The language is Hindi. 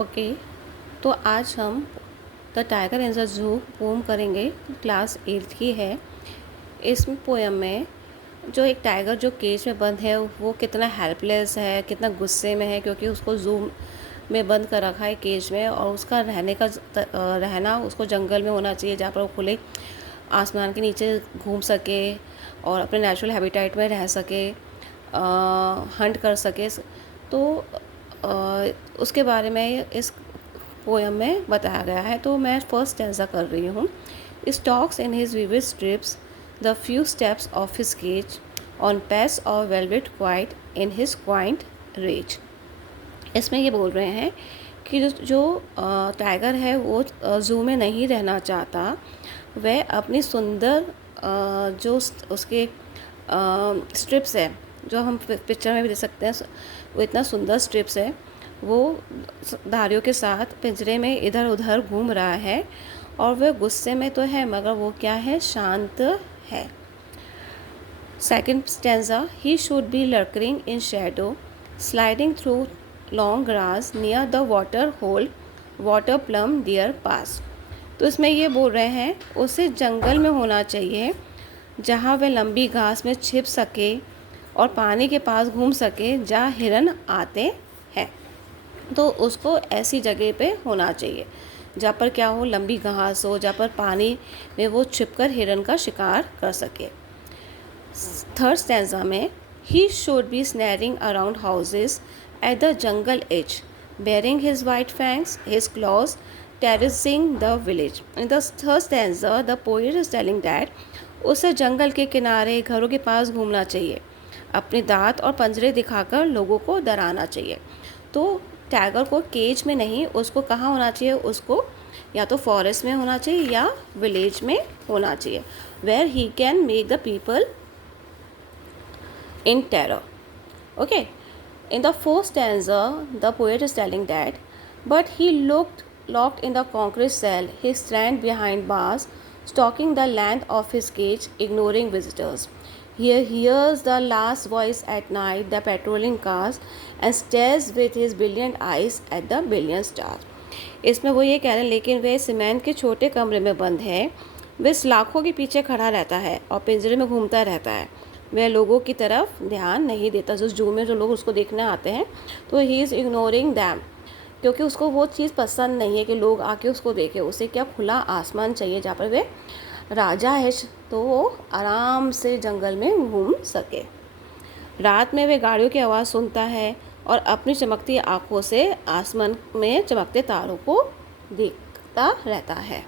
ओके, तो आज हम the tiger in the zoo poem करेंगे। क्लास 8th की है। इस पोएम में जो एक टाइगर जो केज में बंद है वो कितना हेल्पलेस है, कितना गुस्से में है, क्योंकि उसको जू में बंद कर रखा है केज में। और उसका रहना उसको जंगल में होना चाहिए, जहाँ पर वो खुले आसमान के नीचे घूम सके और अपने नेचुरल हैबिटेट में रह सके, हंट कर सके। तो उसके बारे में इस पोएम में बताया गया है। तो मैं फर्स्ट स्टैंजा कर रही हूँ। Stalks in his vivid stripes the few steps of his cage on pads of velvet quiet in his quaint rage. इसमें ये बोल रहे हैं कि जो टाइगर है वो जू में नहीं रहना चाहता। वह अपनी सुंदर जो उसके स्ट्रिप्स है, जो हम पिक्चर में भी देख सकते हैं, वो इतना सुंदर स्ट्रिप्स है। वो धारियों के साथ पिंजरे में इधर उधर घूम रहा है और वह गुस्से में तो है, मगर वो क्या है, शांत है। Second stanza, he should be lurking in shadow sliding through long grass near the water hole water plump deer pass. तो इसमें ये बोल रहे हैं उसे जंगल में होना चाहिए, जहाँ वह लंबी घास में छिप सके और पानी के पास घूम सके जहाँ हिरन आते हैं। तो उसको ऐसी जगह पे होना चाहिए जहाँ पर क्या हो, लंबी घास हो, जहाँ पर पानी में वो छिपकर हिरन का शिकार कर सके। थर्ड स्टैंजा में, he should be snarling around houses at the jungle edge baring his white fangs his claws terrorising the village. In the third stanza the poet is telling that उसे जंगल के किनारे घरों के पास घूमना चाहिए, अपने दांत और पंजरे दिखाकर लोगों को डराना चाहिए। तो टाइगर को केज में नहीं, उसको कहाँ होना चाहिए, उसको या तो फॉरेस्ट में होना चाहिए या विलेज में होना चाहिए, where he can make the people in terror. Okay, in the fourth stanza the poet is telling that but he locked in the concrete cell, he stand behind bars, stalking the length of his cage, ignoring visitors. He hears the last voice at night, the patrolling cars, and stares with his brilliant eyes at the billion stars. इसमें वो ये कह रहे हैं, लेकिन वह सीमेंट के छोटे कमरे में बंद है, वह सलाखों के पीछे खड़ा रहता है और पिंजरे में घूमता रहता है। वह लोगों की तरफ ध्यान नहीं देता। जो जू में जो लोग उसको देखने आते हैं, तो ही इज़ इग्नोरिंग दैम, क्योंकि उसको वो चीज़ पसंद नहीं है कि लोग आके उसको देखें। उसे क्या, खुला आसमान चाहिए जहाँ पर वे राजा है, तो वो आराम से जंगल में घूम सके। रात में वे गाड़ियों की आवाज़ सुनता है और अपनी चमकती आँखों से आसमान में चमकते तारों को देखता रहता है।